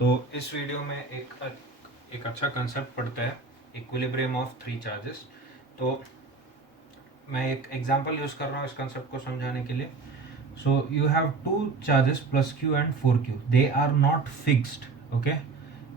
तो इस वीडियो में एक अच्छा कंसेप्ट पढ़ते हैं, इक्विलिब्रियम ऑफ थ्री चार्जेस। तो मैं एक एग्जांपल यूज़ कर रहा हूँ इस कंसेप्ट को समझाने के लिए। So you have two charges plus Q and four Q, they are not fixed. Okay,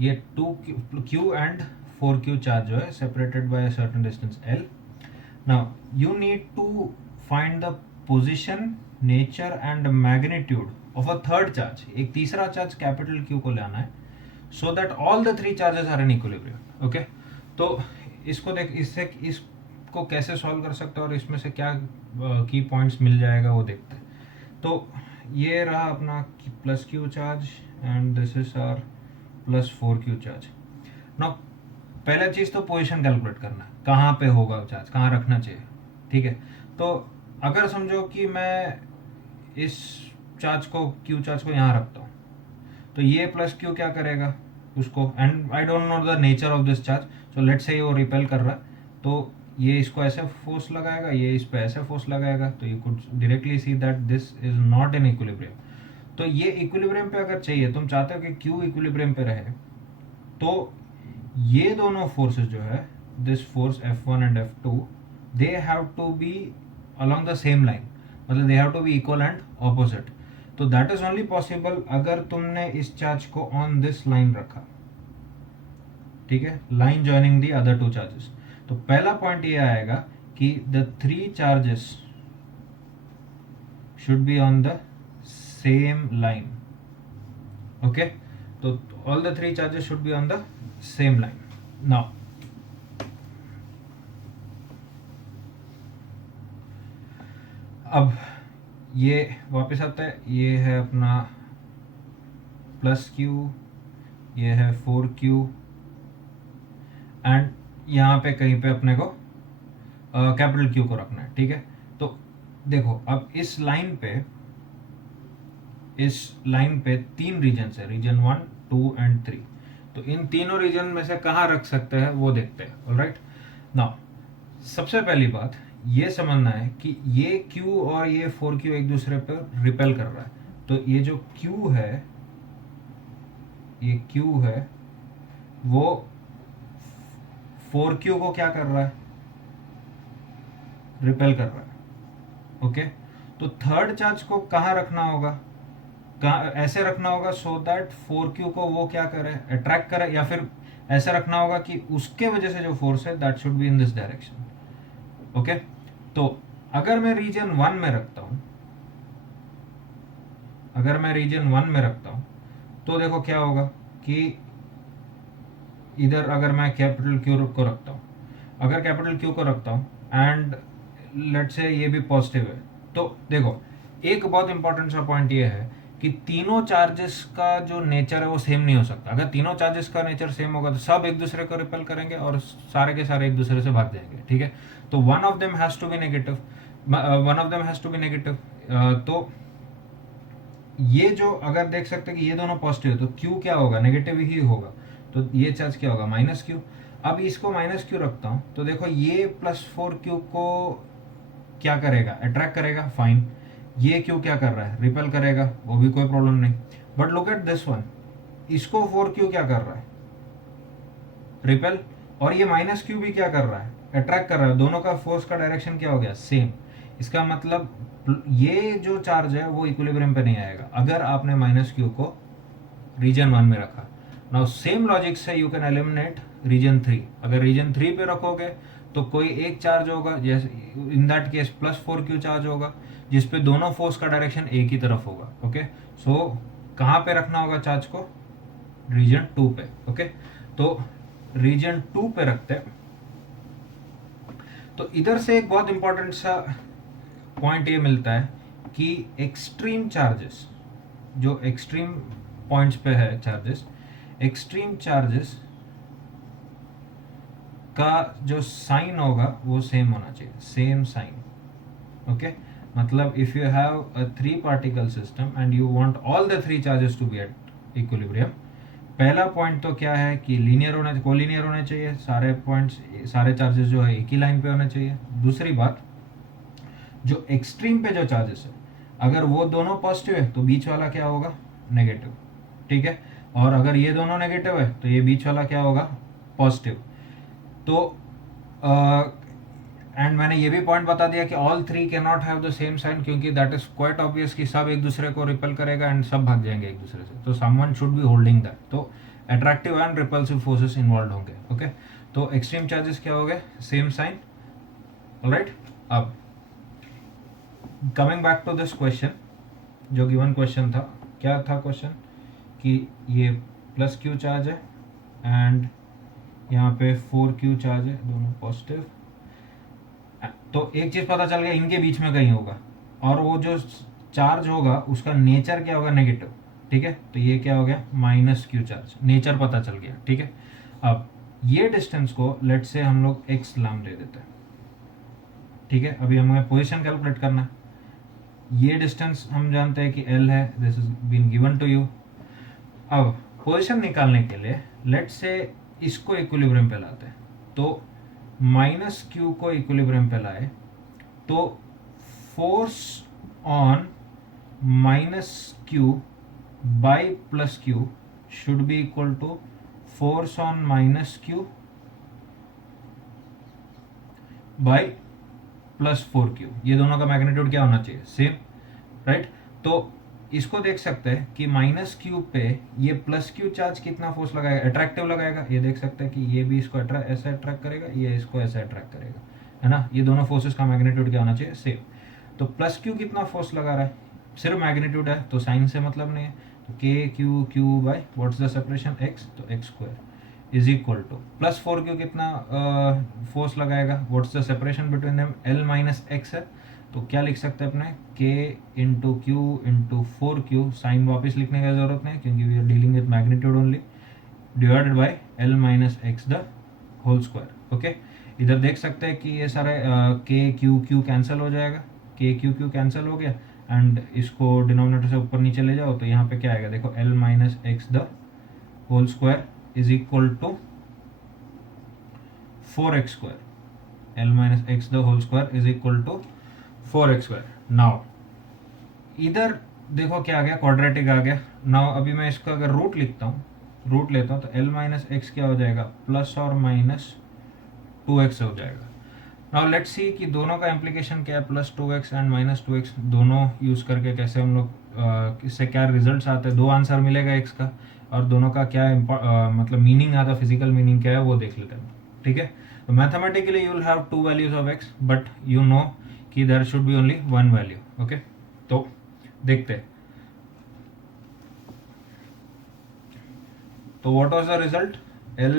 ये two Q and four Q charge जो है separated by a certain distance L. Now you need to find the position, nature and magnitude of a third charge. एक तीसरा charge capital Q को लाना है so that all the three charges are in equilibrium. Okay, तो इसको देख, इसको कैसे सॉल्व कर सकते हैं और इसमें से क्या की पॉइंट्स मिल जाएगा वो देखते हैं। तो ये रहा अपना plus Q charge and this is R plus four Q charge. Now पहला चीज तो पोजीशन कैलकुलेट करना है, कहाँ पे होगा चार्ज, कहाँ रखना चाहिए। ठीक है, तो अगर समझो कि मैं इस चार्ज को, क्यू चार्ज को यहाँ रखता हूँ, तो ये प्लस क्यू क्या करेगा उसको, and I don't know the nature of this charge. So let's say वो रिपेल कर रहा है, तो ये इसको ऐसे फोर्स लगाएगा, ये इस पे ऐसे फोर्स लगाएगा, तो you could directly see that this is not in equilibrium. तो ये इक्विलिब्रियम पे अगर चाहिए, तुम चाहते हो कि क्यू इक्विलिब्रियम पे रहे, तो ये दोनों फोर्सेस जो है, this force F1 and F2, they have to be along the same line, मतलब they have to be equal and opposite. तो दैट इज ओनली पॉसिबल अगर तुमने इस चार्ज को ऑन दिस लाइन रखा। ठीक है, line joining the other two charges. तो पहला पॉइंट ये आएगा कि the three charges should be on the same line. Okay, तो all the three charges should be on the same line. Now अब ये वापस आता है, ये है अपना प्लस क्यू, ये है फोर क्यू, एंड यहाँ पे कहीं पे अपने को कैपिटल क्यू को रखना है। ठीक है, तो देखो अब इस लाइन पे तीन रीजन है, रीजन 1, 2 एंड 3। तो इन तीनों रीजन में से कहाँ रख सकते हैं वो देखते हैं। ऑलराइट, नाउ सबसे पहली बात ये समझना है कि ये Q और ये 4Q एक दूसरे पर रिपेल कर रहा है। तो ये जो Q है, ये Q है, वो 4Q को क्या कर रहा है, रिपेल कर रहा है। ओके, तो थर्ड चार्ज को कहाँ रखना होगा, ऐसे रखना होगा सो दैट 4Q को वो क्या करे, अट्रैक्ट करे, या फिर ऐसे रखना होगा कि उसके वजह से जो फोर्स है that should be in this direction. Okay, तो अगर मैं रीजन 1 में रखता हूं, तो देखो क्या होगा कि इधर अगर मैं कैपिटल क्यू को रखता हूं, एंड लेट्स से ये भी पॉजिटिव है, तो देखो एक बहुत इंपॉर्टेंट सा पॉइंट ये है कि तीनों चार्जेस का जो नेचर है वो सेम नहीं हो सकता। अगर तीनों चार्जेस का नेचर सेम होगा तो सब एक दूसरे को रिपेल करेंगे और सारे के सारे एक दूसरे से भाग जाएंगे। ठीक है, तो one of them has to be negative. तो ये जो अगर देख सकते हैं कि ये दोनों पॉजिटिव है, तो क्यू क्या होगा, नेगेटिव ही होगा। तो ये चार्ज क्या होगा, माइनस क्यू। अब इसको माइनस क्यू रखता हूं, तो देखो ये प्लस फोर क्यू को क्या करेगा, अट्रैक्ट करेगा, फाइन। ये क्यू क्या कर रहा है, रिपेल करेगा, वो भी कोई प्रॉब्लम नहीं। But look at this one, इसको फोर क्यू क्या कर रहा है, रिपेल, और ये माइनस क्यू भी क्या कर रहा है, अट्रैक्ट कर रहा है। दोनों का फोर्स का डायरेक्शन क्या हो गया, सेम। इसका मतलब ये जो चार्ज है वो इक्विलिब्रियम पे नहीं आएगा अगर आपने माइनस क्यू को रीजन 1 में रखा। नाउ सेम लॉजिक से यू कैन एलिमिनेट रीजन 3। अगर रीजन 3 पे रखोगे तो कोई एक चार्ज होगा, जैसे in that case plus 4Q charge होगा, जिसपे दोनों फोर्स का डायरेक्शन एक ही तरफ होगा। ओके, सो कहाँ पे रखना होगा चार्ज को, रीजन 2 पे। ओके, तो रीजन 2 पे रखते हैं। तो इधर से एक बहुत इंपॉर्टेंट सा पॉइंट ये मिलता है कि एक्सट्रीम चार्जेस, जो एक्सट्रीम पॉइंट्स पे है चार्जेस, एक्सट्रीम चार्जेस का जो साइन होगा वो सेम होना चाहिए, सेम साइन। ओके, मतलब if you have a 3 particle system and you want all the 3 charges to be at equilibrium, पहला पॉइंट तो क्या है कि लीनियर होना, कोलिनियर होने चाहिए, सारे पॉइंट्स, सारे चार्जेस जो है एक ही लाइन पे होने चाहिए। दूसरी बात, जो एक्सट्रीम पे जो चार्जेस है, अगर वो दोनों पॉजिटिव है तो बीच वाला क्या होगा, नेगेटिव। ठीक है, और अगर ये दोनों नेगेटिव है तो ये बीच वाला क्या होगा, पॉजिटिव। तो एंड मैंने ये भी पॉइंट बता दिया कि all three can not have the same sign, क्योंकि दैट इज क्वाइट ऑब्वियस कि सब एक दूसरे को रिपेल करेगा एंड सब भाग जाएंगे एक दूसरे से, तो someone should be holding that. तो attractive and repulsive forces involve होंगे। ओके, तो एक्सट्रीम चार्जेस क्या हो गए, सेम साइन। ऑलराइट, अब coming back to this question, जो गिवन क्वेश्चन था, क्या था क्वेश्चन कि ये प्लस क्यू चार्ज है एंड यहाँ पे 4q चार्ज है, दोनों पॉजिटिव। तो एक चीज पता चल गया, इनके बीच में कहीं होगा, और वो जो चार्ज होगा उसका नेचर क्या होगा, नेगेटिव। ठीक है, तो ये क्या हो गया, -q चार्ज, नेचर पता चल गया। ठीक है, अब ये डिस्टेंस को लेट से हम लोग x लाम दे देते हैं। ठीक है, अभी हमें पोजीशन कैलकुलेट करना है। ये डिस्टेंस हम जानते हैं कि l है, this is been given to you. अब पोजीशन निकालने के लिए लेट से इसको इक्विलिब्रियम पे लाते हैं, तो -q को इक्विलिब्रियम पे लाए तो force on -q by +q should be equal to force on -q by +4q। ये दोनों का मैग्नीट्यूड क्या होना चाहिए, सेम, राइट। तो इसको देख सकते हैं कि -q पे ये +q चार्ज कितना फोर्स लगाएगा, अट्रैक्टिव लगाएगा। ये देख सकते हैं कि ये भी इसको ऐसे अट्रैक्ट करेगा, ये इसको ऐसे अट्रैक्ट करेगा, है ना। ये दोनों फोर्सेस का मैग्नीट्यूड क्या होना चाहिए, सेम। तो +q कितना फोर्स लगा रहा है, सिर्फ मैग्नीट्यूड है तो साइन से मतलब नहीं है। तो k by what's the separation, x, तो x² is equal to +4q कितना फोर्स लगाएगा, what's the separation between them, l minus x है। तो क्या लिख सकते हैं अपने, k into Q into 4q, sign वापस लिखने की जरूरत नहीं क्योंकि we are dealing with magnitude only, divided by l minus X the whole square. Okay, इधर देख सकते हैं कि ये सारे k कैंसिल हो जाएगा, k कैंसिल हो गया एंड इसको डिनोमिनेटर से ऊपर नीचे ले जाओ तो यहाँ पे क्या आएगा, देखो l minus X the whole square is equal to 4x²। l minus X the whole square is equal to 4x²। Now इधर देखो क्या आ गया, क्वाड्रेटिक आ गया। नाउ अभी मैं इसका अगर रूट लिखता हूँ, रूट लेता हूँ तो l माइनस एक्स क्या हो जाएगा, प्लस और माइनस 2x हो जाएगा। नाउ लेट्स सी कि दोनों का इम्प्लीकेशन क्या है, +2x एंड -2x दोनों यूज करके कैसे हम लोग इससे क्या रिजल्ट्स आते हैं। दो आंसर मिलेगा x का, और दोनों का क्या मतलब मीनिंग आता है, फिजिकल मीनिंग क्या है वो देख लेते हैं। ठीक है, तो mathematically you will have 2 values of x, but you know कि there should be only 1 value. Okay, तो देखते हैं। तो what was the result, l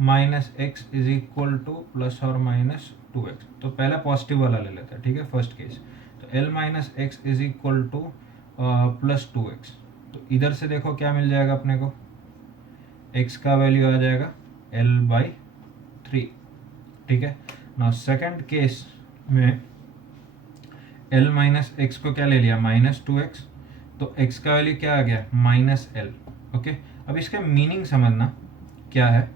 minus X is equal to plus और माइनस 2x। तो पहले पॉजिटिव वाला ले लेते हैं। ठीक है, फर्स्ट केस, तो l minus X is equal to +2x। तो इधर से देखो क्या मिल जाएगा अपने को, x का वैल्यू आ जाएगा l/3। ठीक है, नाउ सेकंड केस में l माइनस एक्स को क्या ले लिया, -2x, तो x का वैल्यू क्या आ गया, -l। ओके, अब इसका मीनिंग समझना क्या है।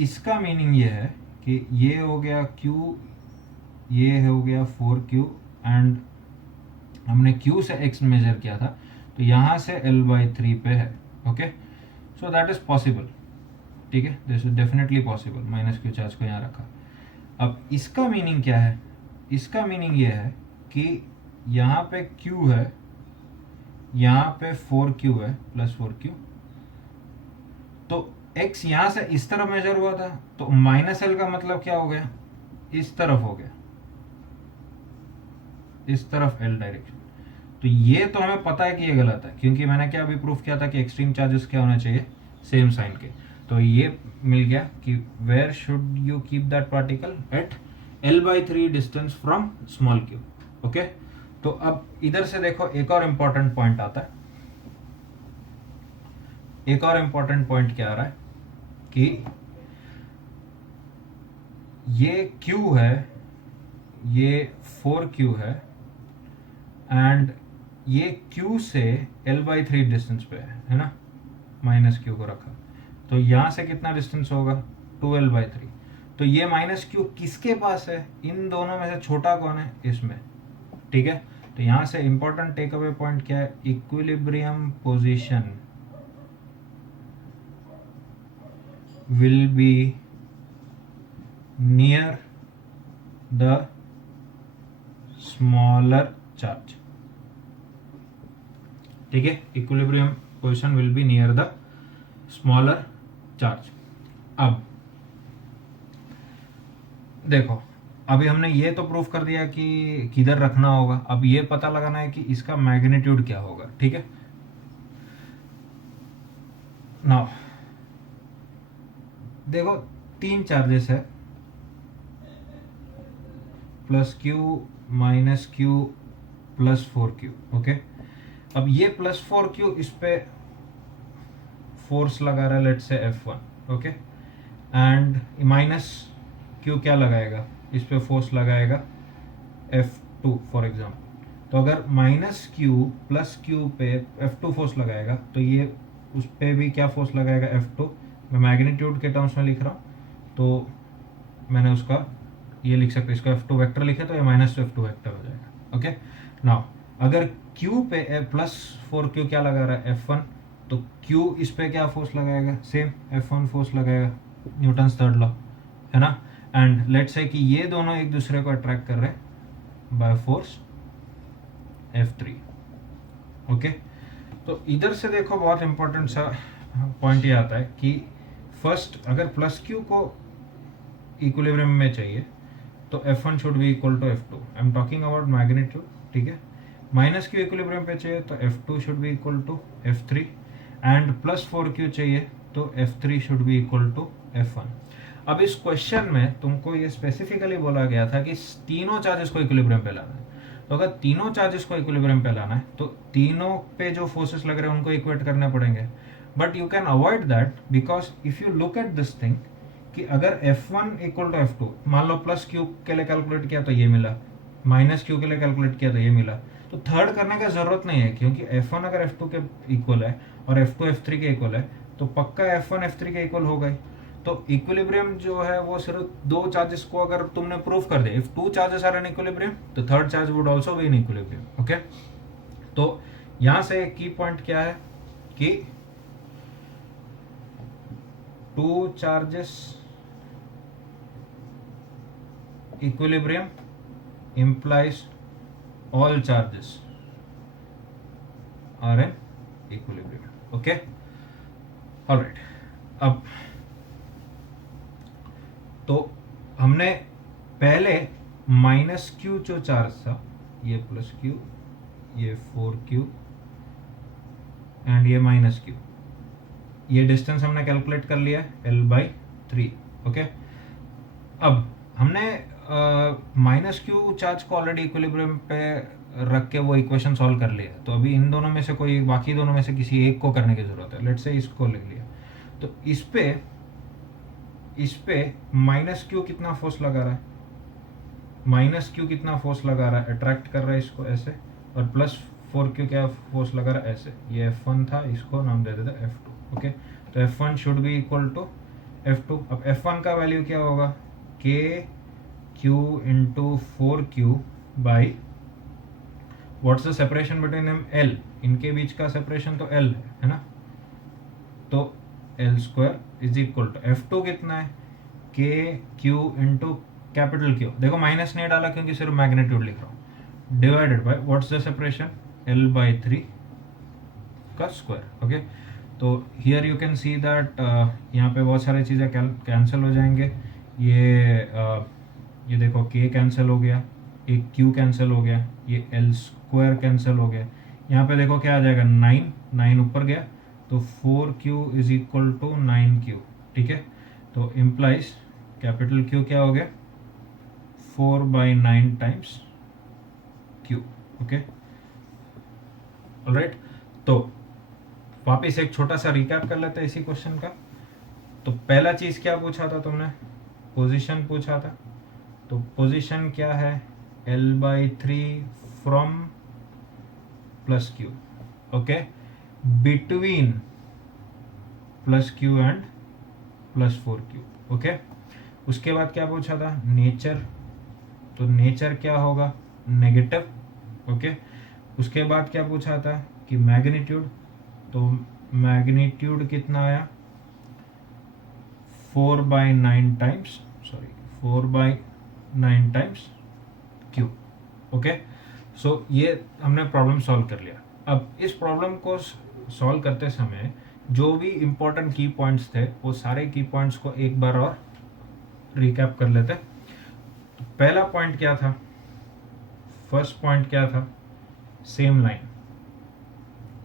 इसका मीनिंग ये है कि ये हो गया q, ये हो गया 4q एंड हमने q से x मेजर किया था, तो यहाँ से l/3 पे है। Okay, so that is possible. ठीक है, this is definitely possible, -q charge को यहाँ रखा। अब इसका मीनिंग क्या है, इसका मीनिंग ये है कि यहाँ पे q है, यहाँ पे 4q है, +4q, तो x यहाँ से इस तरफ मेजर हुआ था, तो -l का मतलब क्या हो गया, इस तरफ हो गया, इस तरफ l डायरेक्शन। तो ये तो हमें पता है कि ये गलत है, क्योंकि मैंने क्या अभी प्रूफ किया था कि एक्सट्रीम चार्जेस क्या होने चाहिए, सेम साइन के। तो ये मिल गया कि where should you keep that particle, at l/3 distance from small q। Okay, तो अब इधर से देखो एक और इंपॉर्टेंट पॉइंट आता है। एक और इंपॉर्टेंट पॉइंट क्या आ रहा है कि ये q है, ये 4q है एंड ये q से l/3 डिस्टेंस पे है ना, -q को रखा, तो यहां से कितना डिस्टेंस होगा, 2l/3। तो ये -q किसके पास है, इन दोनों में से छोटा कौन है, इसमें। ठीक है, तो यहां से इंपॉर्टेंट टेक अवे पॉइंट क्या है, equilibrium position will be near the smaller charge. ठीक है, equilibrium position will be near the smaller charge. अब देखो, अभी हमने ये तो प्रूफ कर दिया कि किधर रखना होगा. अब ये पता लगाना है कि इसका मैग्नीट्यूड क्या होगा. ठीक है, नाउ देखो 3 चार्जेस है, plus Q minus Q plus 4q. Okay, अब ये प्लस 4q इस पे फोर्स लगा रहा है, let's say F1. Okay, and minus Q क्या लगाएगा, इस पे फोर्स लगाएगा F2 फॉर एग्जाम्पल. तो अगर माइनस क्यू प्लस क्यू पे F2 फोर्स लगाएगा तो ये उस पे भी क्या फोर्स लगाएगा, F2. मैं मैग्नीट्यूड के टर्म्स में लिख रहा हूँ, तो मैंने उसका ये लिख सकते, इसको F2 वेक्टर लिखे तो ये माइनस F2 वेक्टर हो जाएगा. ओके, नाउ अगर Q पे प्लस 4Q क्या लगा रहा है, F1, तो Q इस पे क्या फोर्स लगाएगा, सेम F1 फोर्स लगाएगा, न्यूटन्स थर्ड लॉ है ना. एंड लेट्स से कि ये दोनों एक दूसरे को अट्रैक्ट कर रहे हैं बाय फोर्स F3. ओके, तो इधर से देखो बहुत इंपॉर्टेंट सा पॉइंट ये आता है कि फर्स्ट अगर प्लस क्यू को इक्विलिब्रियम में चाहिए तो F1 should be equal to F2. I am talking about magnitude. ठीक है, माइनस क्यू इक्विलिब्रियम पे चाहिए तो F2 should be equal to F3 and plus 4Q चाहिए तो F3 should be equal to F1. अब इस क्वेश्चन में तुमको ये स्पेसिफिकली बोला गया था कि तीनों चार्जेस को इक्विलिब्रियम पे लाना है. तो अगर तीनों चार्जेस को इक्विलिब्रियम पे लाना है तो तीनों पे जो फोर्सेस लग रहे हैं उनको इक्वेट करने पड़ेंगे. But you can avoid that because if you look at this thing कि अगर F1 इक्वल टू F2, मान लो प्लस क्यू के लिए कैलकुलेट किया तो ये मिला, माइनस क्यू के लिए कैलकुलेट किया तो ये मिला, तो थर्ड करने का जरूरत नहीं है क्योंकि F1 अगर F2 के इक्वल है और F2 F3 के इक्वल है तो पक्का F1 F3 के इक्वल होगा ही. तो इक्विलिब्रियम जो है वो सिर्फ दो चार्जेस को अगर तुमने प्रूफ कर दिया, if two charges are in equilibrium तो third charge would also be in equilibrium. Okay, तो यहां से की पॉइंट क्या है कि two charges equilibrium implies all charges are in equilibrium. Okay, all right. अब तो हमने पहले माइनस क्यू जो चार्ज था, ये प्लस क्यू, ये 4Q एंड ये माइनस क्यू, ये डिस्टेंस हमने कैलकुलेट कर लिया L/3. ओके, अब हमने माइनस क्यू चार्ज को ऑलरेडी इक्विलिब्रियम पे रख के वो इक्वेशन सॉल्व कर लिया. तो अभी इन दोनों में से कोई, बाकी दोनों में से किसी एक को करने की जरूरत है. लेट्स से इसको ले लिया, तो इस पे माइनस क्यू कितना फोर्स लगा रहा है, माइनस क्यू कितना फोर्स लगा रहा है, अट्रैक्ट कर रहा है इसको ऐसे, और प्लस 4Q क्या फोर्स लगा रहा है ऐसे. ये F1 था, इसको नाम दे देते F2. ओके, तो F1 should be equal to F2. अब F1 का वैल्यू क्या होगा, KQ into 4Q by what's the separation between them, L. इनके बीच का सेपरेशन तो L है ना, तो L² is equal to F2 कितना है, KQ इंटू कैपिटल Q. देखो माइनस नहीं डाला क्योंकि सिर्फ मैग्नीट्यूड लिख रहा हूँ, divided by what's the separation, L/3 का स्क्वायर. ओके, तो here you can see that यहाँ पे बहुत सारी चीज़ें कैंसिल हो जाएंगे. ये देखो K कैंसिल हो गया, एक Q कैंसिल हो गया, ये L² कैंसिल हो गया. यहाँ पे देखो क्या आ जाएगा, 9 ऊपर गया तो 4Q is equal to 9Q. ठीक है, तो इम्प्लाइज कैपिटल Q क्या हो गया, 4/9 टाइम्स Q. Okay, alright. तो वापिस एक छोटा सा रिकैप कर लेते हैं इसी क्वेश्चन का. तो पहला चीज क्या पूछा था तुमने, पोजीशन पूछा था. तो पोजीशन क्या है, L/3 from plus Q. Okay, between plus Q and plus 4Q. Okay, उसके बाद क्या पूछा था, नेचर. तो नेचर क्या होगा, नेगेटिव. ओके, उसके बाद क्या पूछा था कि मैग्नीट्यूड. तो मैग्नीट्यूड कितना आया, 4/9 times, sorry 4/9 times Q. Okay, so ये हमने प्रॉब्लम सॉल्व कर लिया। अब इस प्रॉब्लम को सॉल्व करते समय जो भी इंपॉर्टेंट की पॉइंट्स थे वो सारे की पॉइंट्स को एक बार और रिकैप कर लेते। तो पहला पॉइंट क्या था, फर्स्ट पॉइंट क्या था, same line,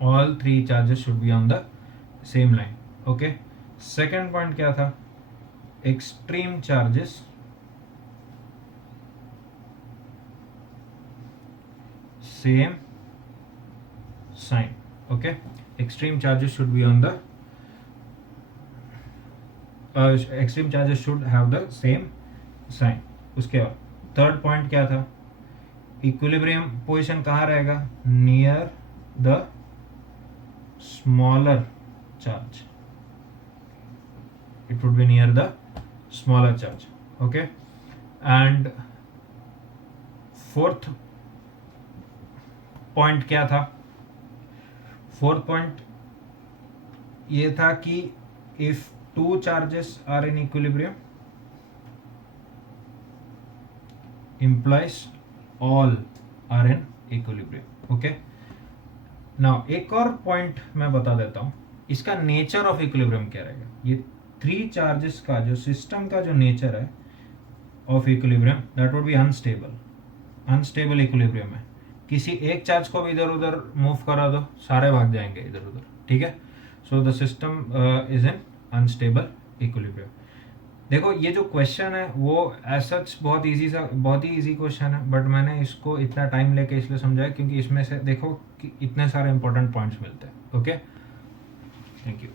all 3 charges should be on the same line. Okay, second point क्या था, extreme charges same sign. Okay, extreme charges should be on the extreme charges should have the same sign। उसके बाद third point क्या था, equilibrium position कहाँ रहेगा, near the smaller charge, it would be near the smaller charge. Okay, and fourth point क्या था, fourth point ये था कि if 2 charges are in equilibrium implies all are in equilibrium। Okay, now एक और point मैं बता देता हूं, इसका नेचर ऑफ इक्विलिब्रियम क्या रहेगा। ये 3 चार्जेस का जो सिस्टम का जो नेचर है of equilibrium, that would be unstable. Unstable equilibrium है, किसी एक चार्ज को भी इधर उधर मूव करा दो, सारे भाग जाएंगे इधर उधर, ठीक है। So the system is in unstable equilibrium. देखो ये जो क्वेश्चन है वो एज सच बहुत ही इजी क्वेश्चन है, बट मैंने इसको इतना टाइम लेके इसलिए समझाया क्योंकि इसमें से देखो कि इतने सारे इंपॉर्टेंट पॉइंट्स मिलते हैं। Okay, thank you.